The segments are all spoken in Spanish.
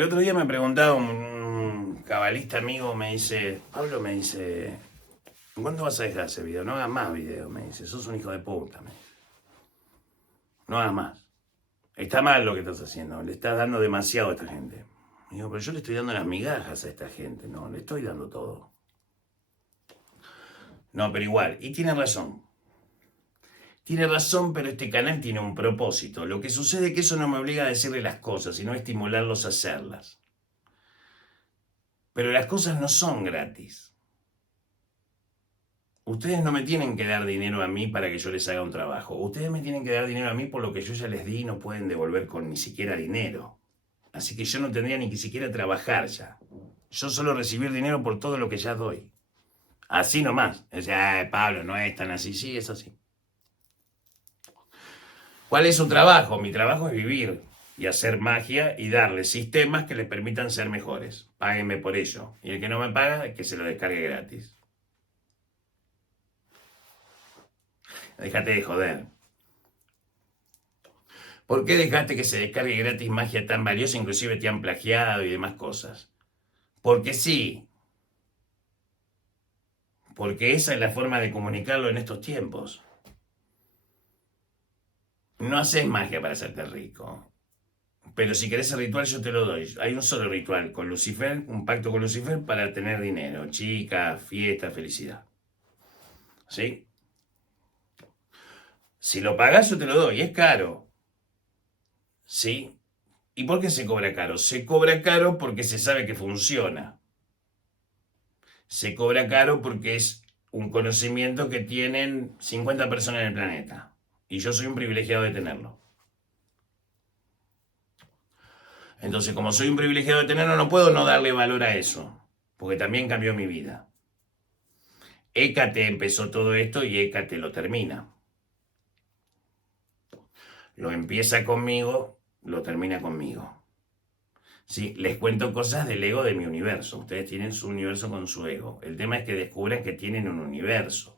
El otro día me preguntaba un cabalista amigo, me dice, Pablo, me dice, ¿cuándo vas a dejar ese video? No hagas más videos, me dice, sos un hijo de puta, me dice. No hagas más. Está mal lo que estás haciendo, le estás dando demasiado a esta gente. Digo, pero yo le estoy dando las migajas a esta gente, no, le estoy dando todo. No, pero igual, y tiene razón. Tiene razón, pero este canal tiene un propósito. Lo que sucede es que eso no me obliga a decirle las cosas, sino a estimularlos a hacerlas. Pero las cosas no son gratis. Ustedes no me tienen que dar dinero a mí para que yo les haga un trabajo. Ustedes me tienen que dar dinero a mí por lo que yo ya les di y no pueden devolver con ni siquiera dinero. Así que yo no tendría ni que siquiera trabajar ya. Yo solo recibir dinero por todo lo que ya doy. Así nomás. O sea, Pablo, no es tan así. Sí, es así. ¿Cuál es su trabajo? Mi trabajo es vivir y hacer magia y darles sistemas que les permitan ser mejores. Páguenme por ello. Y el que no me paga, que se lo descargue gratis. Déjate de joder. ¿Por qué dejaste que se descargue gratis magia tan valiosa? Inclusive te han plagiado y demás cosas. Porque sí. Porque esa es la forma de comunicarlo en estos tiempos. No haces magia para hacerte rico. Pero si querés el ritual, yo te lo doy. Hay un solo ritual con Lucifer, un pacto con Lucifer para tener dinero. Chicas, fiesta, felicidad. ¿Sí? Si lo pagás, yo te lo doy. Es caro. ¿Sí? ¿Y por qué se cobra caro? Se cobra caro porque se sabe que funciona. Se cobra caro porque es un conocimiento que tienen 50 personas en el planeta. Y yo soy un privilegiado de tenerlo. Entonces, como soy un privilegiado de tenerlo, no puedo no darle valor a eso. Porque también cambió mi vida. Hécate empezó todo esto y Hécate lo termina. Lo empieza conmigo, lo termina conmigo. Sí, les cuento cosas del ego de mi universo. Ustedes tienen su universo con su ego. El tema es que descubran que tienen un universo.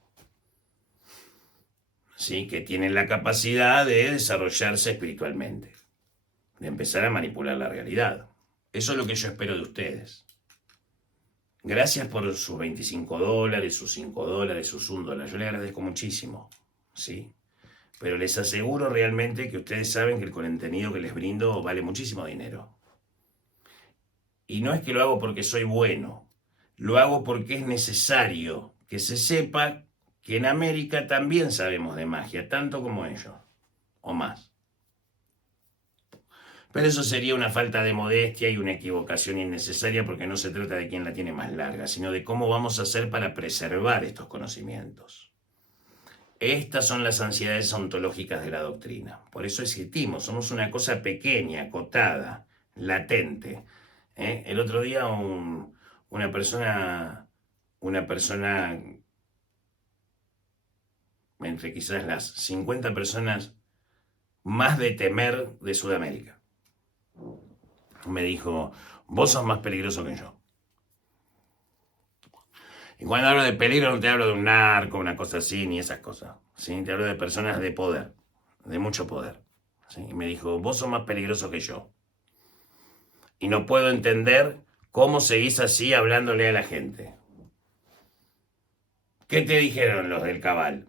Sí, que tienen la capacidad de desarrollarse espiritualmente. De empezar a manipular la realidad. Eso es lo que yo espero de ustedes. Gracias por sus $25, sus $5, sus $1. Yo les agradezco muchísimo. ¿Sí? Pero les aseguro realmente que ustedes saben que el contenido que les brindo vale muchísimo dinero. Y no es que lo hago porque soy bueno, lo hago porque es necesario que se sepa que en América también sabemos de magia, tanto como ellos, o más. Pero eso sería una falta de modestia y una equivocación innecesaria porque no se trata de quién la tiene más larga, sino de cómo vamos a hacer para preservar estos conocimientos. Estas son las ansiedades ontológicas de la doctrina. Por eso existimos, somos una cosa pequeña, acotada, latente. El otro día una persona, entre quizás las 50 personas más de temer de Sudamérica, me dijo, vos sos más peligroso que yo. Y cuando hablo de peligro no te hablo de un narco, una cosa así, ni esas cosas. ¿Sí? Te hablo de personas de poder, de mucho poder. ¿Sí? Y me dijo, vos sos más peligroso que yo. Y no puedo entender cómo seguís así hablándole a la gente. ¿Qué te dijeron los del cabal?